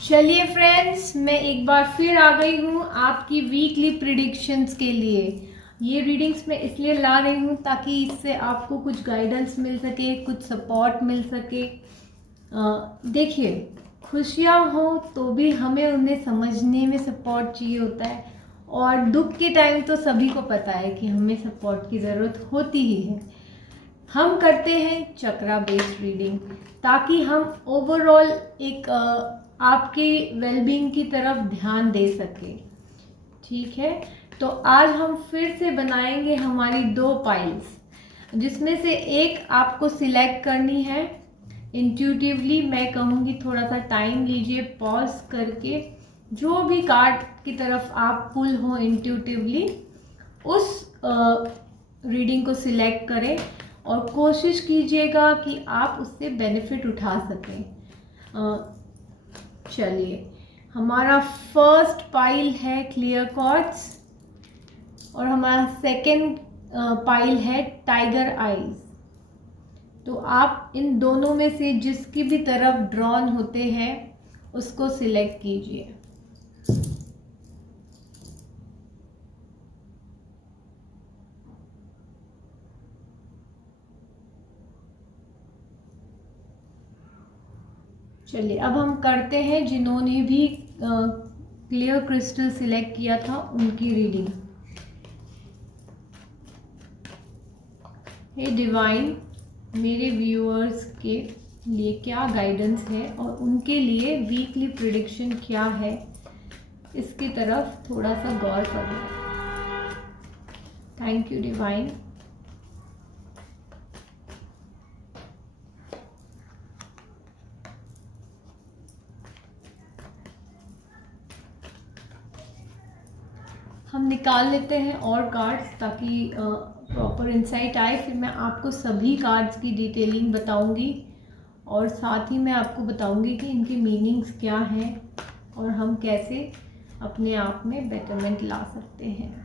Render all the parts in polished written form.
चलिए फ्रेंड्स, मैं एक बार फिर आ गई हूँ आपकी वीकली प्रिडिक्शंस के लिए। ये रीडिंग्स मैं इसलिए ला रही हूँ ताकि इससे आपको कुछ गाइडेंस मिल सके, कुछ सपोर्ट मिल सके। देखिए, खुशियाँ हो तो भी हमें उन्हें समझने में सपोर्ट चाहिए होता है, और दुख के टाइम तो सभी को पता है कि हमें सपोर्ट की ज़रूरत होती ही है। हम करते हैं चक्रा बेस्ड रीडिंग ताकि हम ओवरऑल एक आपकी वेलबींग की तरफ ध्यान दे सके। ठीक है, तो आज हम फिर से बनाएंगे हमारी 2 पाइल्स, जिसमें से एक आपको सिलेक्ट करनी है इंट्यूटिवली। मैं कहूँगी थोड़ा सा टाइम लीजिए, पॉज करके जो भी कार्ड की तरफ आप पुल हो इंट्यूटिवली उस रीडिंग को सिलेक्ट करें और कोशिश कीजिएगा कि आप उससे बेनिफिट उठा सकें। चलिए, हमारा फर्स्ट पाइल है क्लियर कॉर्ड्स और हमारा सेकंड पाइल है टाइगर आईज। तो आप इन दोनों में से जिसकी भी तरफ ड्रॉन होते हैं उसको सिलेक्ट कीजिए। चलिए, अब हम करते हैं जिन्होंने भी क्लियर क्रिस्टल सिलेक्ट किया था उनकी रीडिंग। हे डिवाइन, मेरे व्यूअर्स के लिए क्या गाइडेंस है और उनके लिए वीकली प्रिडिक्शन क्या है, इसकी तरफ थोड़ा सा गौर करें। Thank you divine. हम निकाल लेते हैं और कार्ड्स ताकि प्रॉपर इंसाइट आए। फिर मैं आपको सभी कार्ड्स की डिटेलिंग बताऊंगी और साथ ही मैं आपको बताऊंगी कि इनकी मीनिंग्स क्या हैं और हम कैसे अपने आप में बेटरमेंट ला सकते हैं।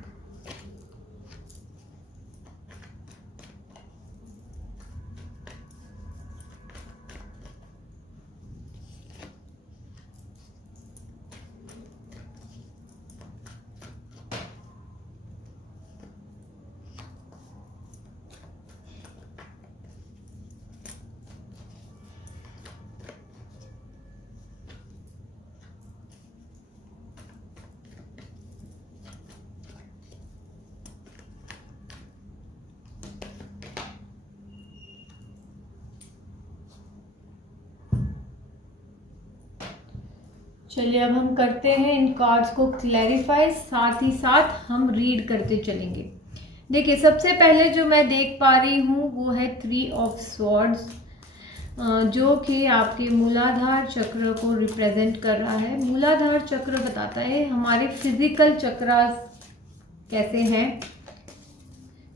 चलिए, अब हम करते हैं इन कार्ड्स को क्लैरिफाई, साथ ही साथ हम रीड करते चलेंगे। देखिए, सबसे पहले जो मैं देख पा रही हूँ वो है 3 ऑफ स्वॉर्ड्स, जो कि आपके मूलाधार चक्र को रिप्रेजेंट कर रहा है। मूलाधार चक्र बताता है हमारे फिजिकल चक्र कैसे हैं।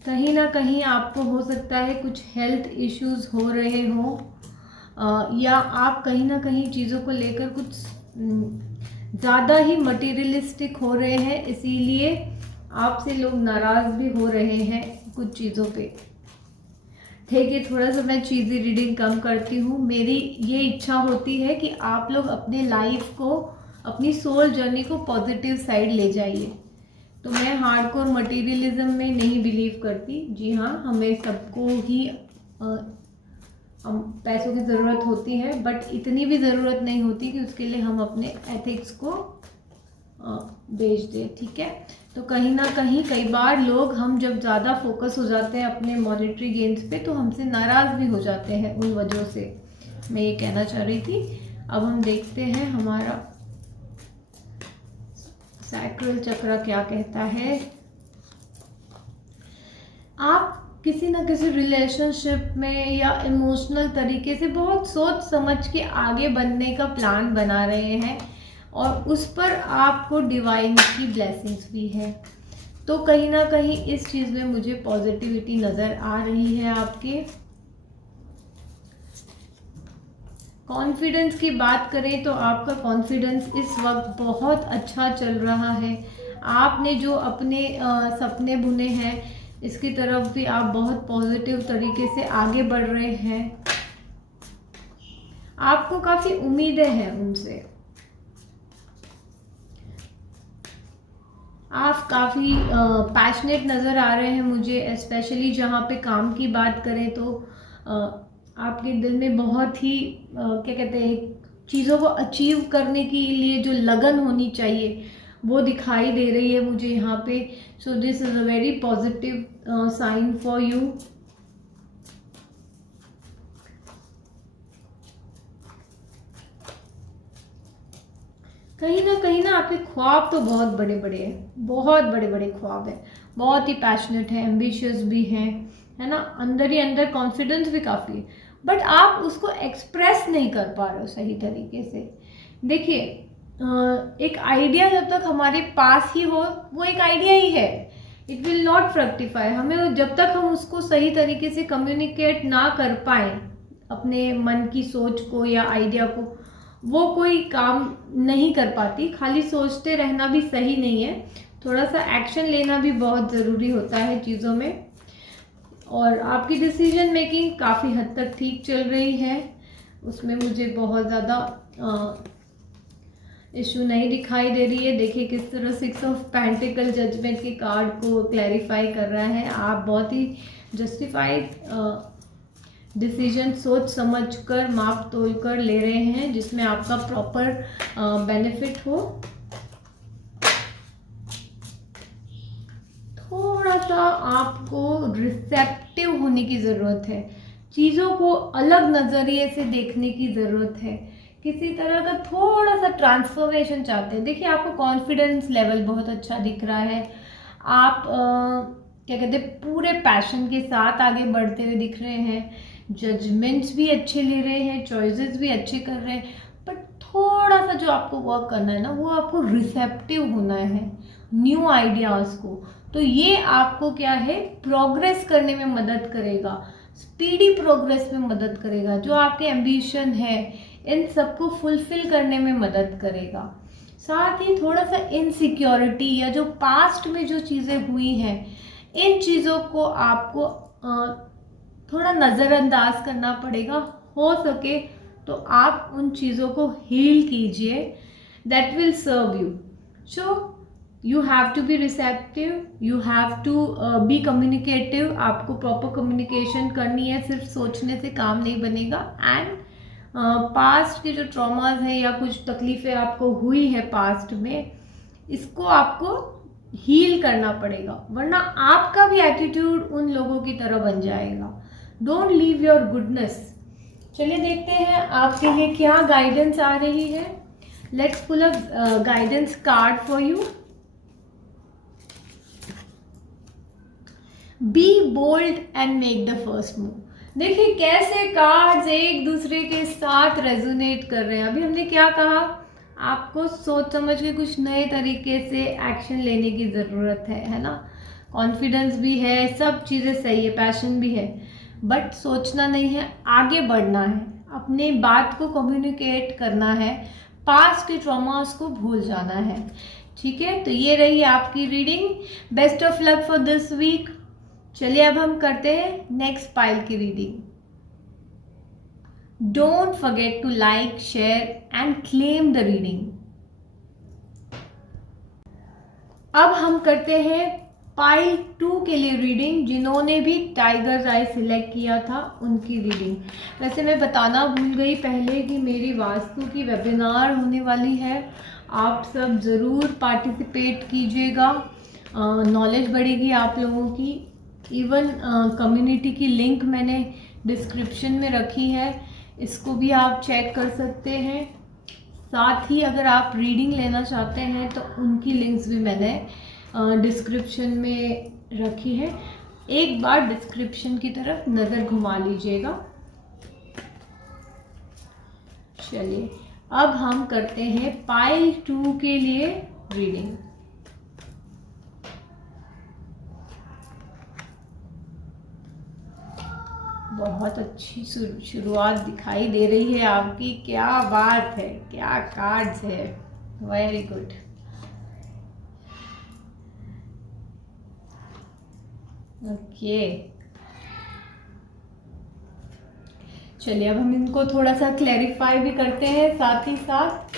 कहीं ना कहीं आपको हो सकता है कुछ हेल्थ इश्यूज हो रहे हों, या आप कहीं ना कहीं चीज़ों को लेकर कुछ ज़्यादा ही मटेरियलिस्टिक हो रहे हैं, इसीलिए आपसे लोग नाराज़ भी हो रहे हैं कुछ चीज़ों पे। ठीक है, थोड़ा सा मैं चीज़ी रीडिंग कम करती हूँ। मेरी ये इच्छा होती है कि आप लोग अपने लाइफ को, अपनी सोल जर्नी को पॉजिटिव साइड ले जाइए। तो मैं हार्डकोर मटेरियलिज्म में नहीं बिलीव करती। जी हाँ, हमें सबको ही पैसों की ज़रूरत होती है, बट इतनी भी ज़रूरत नहीं होती कि उसके लिए हम अपने एथिक्स को बेच दें। ठीक है, तो कहीं ना कहीं कई बार लोग, हम जब ज़्यादा फोकस हो जाते हैं अपने मॉनेटरी गेन्स पे तो हमसे नाराज़ भी हो जाते हैं उन वजहों से। मैं ये कहना चाह रही थी। अब हम देखते हैं हमारा सैक्रल चक्र क्या कहता है। आप किसी न किसी रिलेशनशिप में या इमोशनल तरीके से बहुत सोच समझ के आगे बढ़ने का प्लान बना रहे हैं और उस पर आपको डिवाइन की ब्लेसिंग्स भी है। तो कहीं ना कहीं इस चीज़ में मुझे पॉजिटिविटी नज़र आ रही है। आपके कॉन्फिडेंस की बात करें तो आपका कॉन्फिडेंस इस वक्त बहुत अच्छा चल रहा है। आपने जो अपने सपने बुने हैं इसकी तरफ भी आप बहुत पॉजिटिव तरीके से आगे बढ़ रहे हैं। आपको काफ़ी उम्मीदें हैं उनसे। आप काफ़ी पैशनेट नज़र आ रहे हैं मुझे, स्पेशली जहाँ पे काम की बात करें तो आपके दिल में बहुत ही क्या कहते हैं, चीज़ों को अचीव करने के लिए जो लगन होनी चाहिए वो दिखाई दे रही है मुझे यहाँ पे। So this is a very positive sign for you. कहीं ना आपके ख्वाब तो बहुत बड़े बड़े हैं, बहुत बड़े बड़े ख्वाब हैं, बहुत ही पैशनेट हैं, एम्बिशियस भी हैं, है ना, अंदर ही अंदर कॉन्फिडेंस भी काफ़ी है, बट आप उसको एक्सप्रेस नहीं कर पा रहे हो सही तरीके से। देखिए, एक आइडिया जब तक हमारे पास ही हो वो एक आइडिया ही है, इट विल नॉट फ्रक्टिफाई। हमें जब तक हम उसको सही तरीके से कम्युनिकेट ना कर पाए अपने मन की सोच को या आइडिया को, वो कोई काम नहीं कर पाती। खाली सोचते रहना भी सही नहीं है, थोड़ा सा एक्शन लेना भी बहुत ज़रूरी होता है चीज़ों में। और आपकी डिसीजन मेकिंग काफ़ी हद तक ठीक चल रही है, उसमें मुझे बहुत ज़्यादा इशू नहीं दिखाई दे रही है। देखिए किस तरह 6 ऑफ पेंटिकल जजमेंट के कार्ड को क्लैरिफाई कर रहा है। आप बहुत ही जस्टिफाइड डिसीजन सोच समझकर माप तोल कर ले रहे हैं, जिसमें आपका प्रॉपर बेनिफिट हो। थोड़ा सा आपको रिसेप्टिव होने की ज़रूरत है, चीज़ों को अलग नज़रिए से देखने की ज़रूरत है, किसी तरह का थोड़ा सा ट्रांसफॉर्मेशन चाहते हैं। देखिए आपको कॉन्फिडेंस लेवल बहुत अच्छा दिख रहा है, आप क्या कहते हैं, पूरे पैशन के साथ आगे बढ़ते हुए दिख रहे हैं, जजमेंट्स भी अच्छे ले रहे हैं, चॉइसेस भी अच्छे कर रहे हैं, बट थोड़ा सा जो आपको वर्क करना है ना, वो आपको रिसेप्टिव होना है न्यू आइडियाज़ को। तो ये आपको क्या है, प्रोग्रेस करने में मदद करेगा, स्पीडी प्रोग्रेस में मदद करेगा, जो आपके एम्बिशन है इन सबको फुलफिल करने में मदद करेगा। साथ ही थोड़ा सा इनसिक्योरिटी या जो पास्ट में जो चीज़ें हुई हैं, इन चीज़ों को आपको थोड़ा नज़रअंदाज करना पड़ेगा। हो सके तो आप उन चीज़ों को हील कीजिए, that will serve you. So you have to be receptive, you have to be communicative. आपको प्रॉपर कम्युनिकेशन करनी है, सिर्फ सोचने से काम नहीं बनेगा। एंड पास्ट के जो ट्रॉमास हैं या कुछ तकलीफ़ें आपको हुई है पास्ट में, इसको आपको हील करना पड़ेगा, वरना आपका भी एटीट्यूड उन लोगों की तरह बन जाएगा। Don't leave your goodness. चलिए देखते हैं आपके लिए क्या गाइडेंस आ रही है। Let's pull a guidance card for you. Be bold and make the first move. देखिए कैसे कार्ड्स एक दूसरे के साथ रेजोनेट कर रहे हैं। अभी हमने क्या कहा, आपको सोच समझ के कुछ नए तरीके से एक्शन लेने की ज़रूरत है ना। कॉन्फिडेंस भी है, सब चीज़ें सही है, पैशन भी है, बट सोचना नहीं है, आगे बढ़ना है, अपने बात को कम्युनिकेट करना है, पास्ट के ट्रॉमास को भूल जाना है। ठीक है, तो ये रही आपकी reading. Best of luck for this week. चलिए अब हम करते हैं नेक्स्ट पाइल की reading. Don't forget to like, share and claim the reading. अब हम करते हैं पाइल 2 के लिए रीडिंग। जिन्होंने भी टाइगर्स आई सिलेक्ट किया था उनकी रीडिंग। वैसे मैं बताना भूल गई पहले कि मेरी वास्तु की वेबिनार होने वाली है, आप सब ज़रूर पार्टिसिपेट कीजिएगा, नॉलेज बढ़ेगी आप लोगों की। इवन कम्युनिटी की लिंक मैंने डिस्क्रिप्शन में रखी है, इसको भी आप चेक कर सकते हैं। साथ ही अगर आप रीडिंग लेना चाहते हैं तो उनकी लिंक्स भी मैंने डिस्क्रिप्शन में रखी है, एक बार डिस्क्रिप्शन की तरफ नज़र घुमा लीजिएगा। चलिए अब हम करते हैं पाइल 2 के लिए रीडिंग। बहुत अच्छी शुरुआत दिखाई दे रही है आपकी, क्या बात है, क्या कार्ड्स है, वेरी गुड। ओके, चलिए अब हम इनको थोड़ा सा क्लैरिफाई भी करते हैं साथ ही साथ,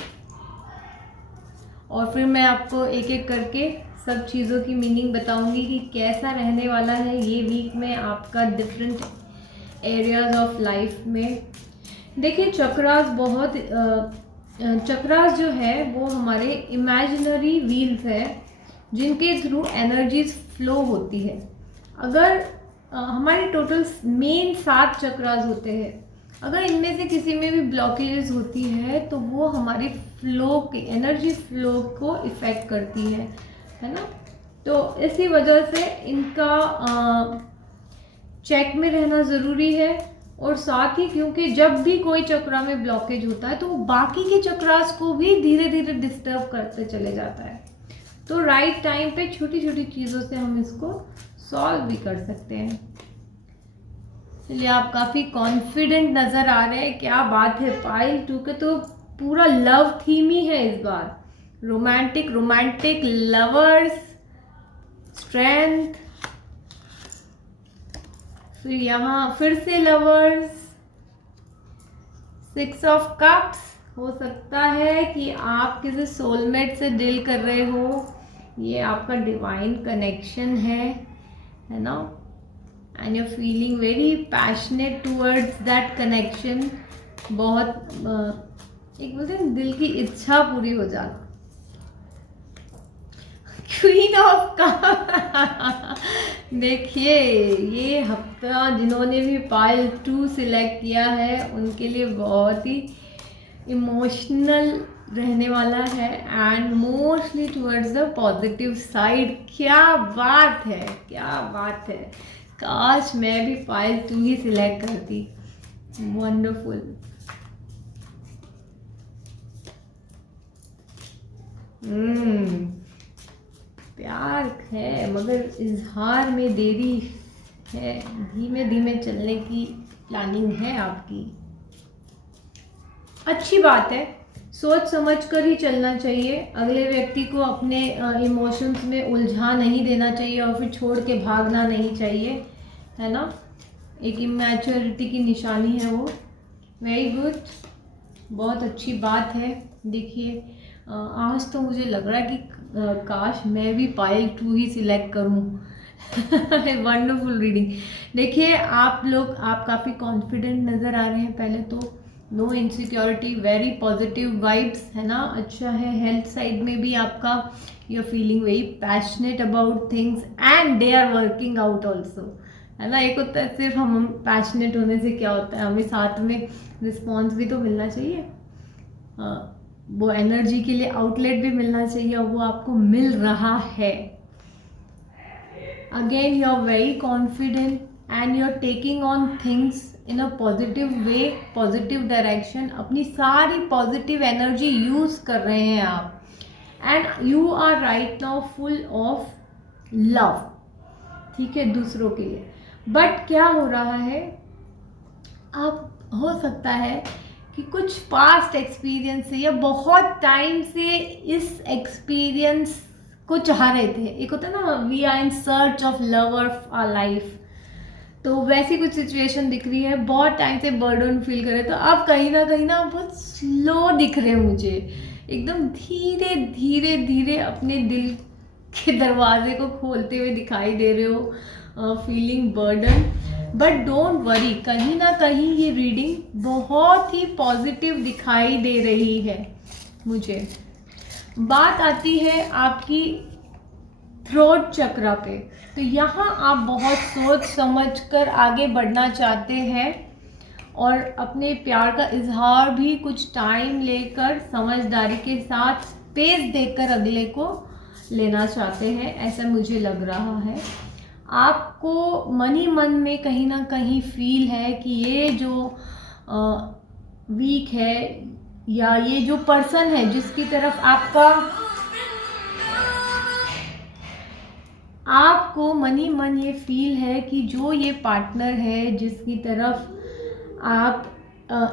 और फिर मैं आपको एक एक करके सब चीज़ों की मीनिंग बताऊंगी कि कैसा रहने वाला है ये वीक में आपका डिफरेंट एरियाज ऑफ लाइफ में। देखिए चक्रास जो है वो हमारे इमेजिनरी व्हील्स है जिनके थ्रू एनर्जीज फ्लो होती है। अगर हमारे टोटल मेन 7 चक्रास होते हैं, अगर इनमें से किसी में भी ब्लॉकेजेस होती है तो वो हमारे फ्लो के एनर्जी फ्लो को इफ़ेक्ट करती है ना। तो इसी वजह से इनका चेक में रहना ज़रूरी है। और साथ ही क्योंकि जब भी कोई चक्रा में ब्लॉकेज होता है तो वो बाकी के चक्रास को भी धीरे धीरे डिस्टर्ब करते चले जाता है। तो राइट टाइम पे छोटी छोटी चीज़ों से हम इसको सॉल्व भी कर सकते हैं। इसलिए आप काफ़ी कॉन्फिडेंट नज़र आ रहे हैं, क्या बात है। पाइल 2 के तो पूरा लव थीम ही है इस बार, रोमांटिक लवर्स, स्ट्रेंथ, फिर यहाँ फिर से लवर्स, 6 ऑफ कप्स। हो सकता है कि आप किसी सोलमेट से डील कर रहे हो, ये आपका डिवाइन कनेक्शन है ना। And you feeling very passionate towards that connection. बहुत एक बोलते हैं दिल की इच्छा पूरी हो जाना। क्वीन ऑफ कप देखिए ये हफ्ता जिन्होंने भी पाइल 2 सिलेक्ट किया है उनके लिए बहुत ही इमोशनल रहने वाला है and mostly towards the positive side. क्या बात है, क्या बात है। काश मैं भी पाइल 2 ही सिलेक्ट करती। वंडरफुल। प्यार है मगर इजहार में देरी है, धीमे धीमे चलने की प्लानिंग है आपकी। अच्छी बात है, सोच समझ कर ही चलना चाहिए। अगले व्यक्ति को अपने इमोशंस में उलझा नहीं देना चाहिए और फिर छोड़ के भागना नहीं चाहिए, है ना। एक इमैच्योरिटी की निशानी है वो। वेरी गुड, बहुत अच्छी बात है। देखिए आज तो मुझे लग रहा है कि काश मैं भी पाइल 2 ही सिलेक्ट करूं। Wonderful reading. देखिए आप काफ़ी कॉन्फिडेंट नज़र आ रहे हैं। पहले तो no insecurity, very positive vibes, है ना। अच्छा है। हेल्थ साइड में भी आपका you are feeling very passionate about things and they are working out also, है ना। एक होता है सिर्फ हम पैशनेट होने से क्या होता है, हमें साथ में रिस्पॉन्स भी तो मिलना चाहिए, वो एनर्जी के लिए आउटलेट भी मिलना चाहिए और वो आपको मिल रहा है। Again you are very confident and you are taking on things in a positive way, positive direction. अपनी सारी पॉजिटिव एनर्जी यूज कर रहे हैं आप and you are right now full of love, ठीक है, दूसरों के लिए। बट क्या हो रहा है, आप हो सकता है कि कुछ पास्ट एक्सपीरियंस से या बहुत टाइम से इस एक्सपीरियंस को चाह रहे थे। एक होता है ना, we are in search of love of our life, तो वैसी कुछ सिचुएशन दिख रही है। बहुत टाइम से बर्डन फील कर रहे, तो आप कहीं ना बहुत स्लो दिख रहे हैं मुझे, एकदम धीरे धीरे धीरे अपने दिल के दरवाजे को खोलते हुए दिखाई दे रहे हो, feeling burden. But don't worry, कहीं ना कहीं ये रीडिंग बहुत ही पॉजिटिव दिखाई दे रही है मुझे। बात आती है आपकी थ्रोट चक्रा पे, तो यहाँ आप बहुत सोच समझ कर आगे बढ़ना चाहते हैं और अपने प्यार का इजहार भी कुछ टाइम लेकर समझदारी के साथ स्पेस देकर अगले को लेना चाहते हैं, ऐसा मुझे लग रहा है। आपको मन ही मन में कहीं ना कहीं फील है कि ये जो वीक है या ये जो पर्सन है जिसकी तरफ आपको मन ही मन ये फील है कि जो ये पार्टनर है जिसकी तरफ आप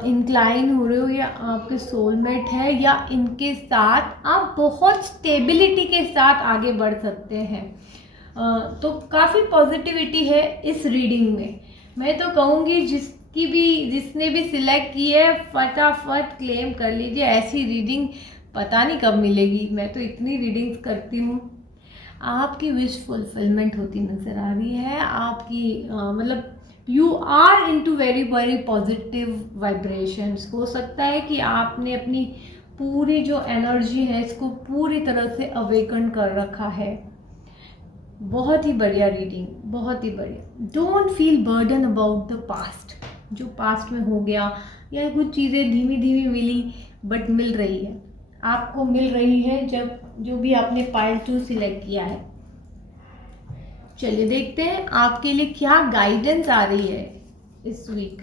इंक्लाइन हो रहे हो या आपके सोलमेट है, या इनके साथ आप बहुत स्टेबिलिटी के साथ आगे बढ़ सकते हैं। तो काफ़ी पॉजिटिविटी है इस रीडिंग में। मैं तो कहूँगी जिसने भी सिलेक्ट की है फटाफट क्लेम कर लीजिए। ऐसी रीडिंग पता नहीं कब मिलेगी, मैं तो इतनी रीडिंग्स करती हूँ। आपकी विश फुलफिलमेंट होती नज़र आ रही है। आपकी मतलब you are into very very positive vibrations. हो सकता है कि आपने अपनी पूरी जो एनर्जी है इसको पूरी तरह से अवेकन कर रखा है। बहुत ही बढ़िया रीडिंग, बहुत ही बढ़िया। Don't feel burden about the past. जो पास्ट में हो गया या कुछ चीज़ें धीमी धीमी मिली बट मिल रही है, आपको मिल रही है जब जो भी आपने पाइल 2 सिलेक्ट किया है। चलिए देखते हैं आपके लिए क्या गाइडेंस आ रही है इस वीक।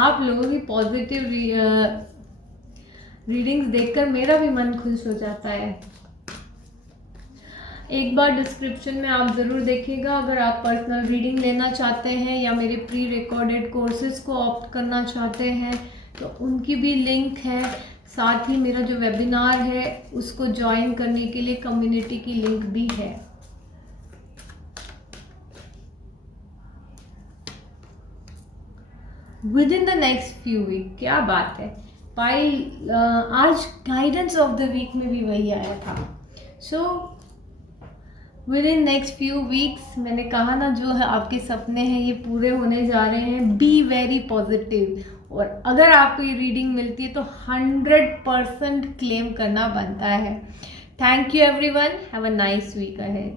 आप लोगों की पॉजिटिव रीडिंग्स देखकर मेरा भी मन खुश हो जाता है। एक बार डिस्क्रिप्शन में आप ज़रूर देखिएगा, अगर आप पर्सनल रीडिंग लेना चाहते हैं या मेरे प्री रिकॉर्डेड कोर्सेज को ऑप्ट करना चाहते हैं तो उनकी भी लिंक है। साथ ही मेरा जो वेबिनार है उसको ज्वाइन करने के लिए कम्युनिटी की लिंक भी है। Within the next few week, क्या बात है पाइल। आज गाइडेंस ऑफ द वीक में भी वही आया था। So with in next few weeks, मैंने कहा ना, जो है आपके सपने हैं ये पूरे होने जा रहे हैं। Be very positive. और अगर आपको ये रीडिंग मिलती है तो 100% क्लेम करना बनता है। Thank you everyone, have a nice week ahead.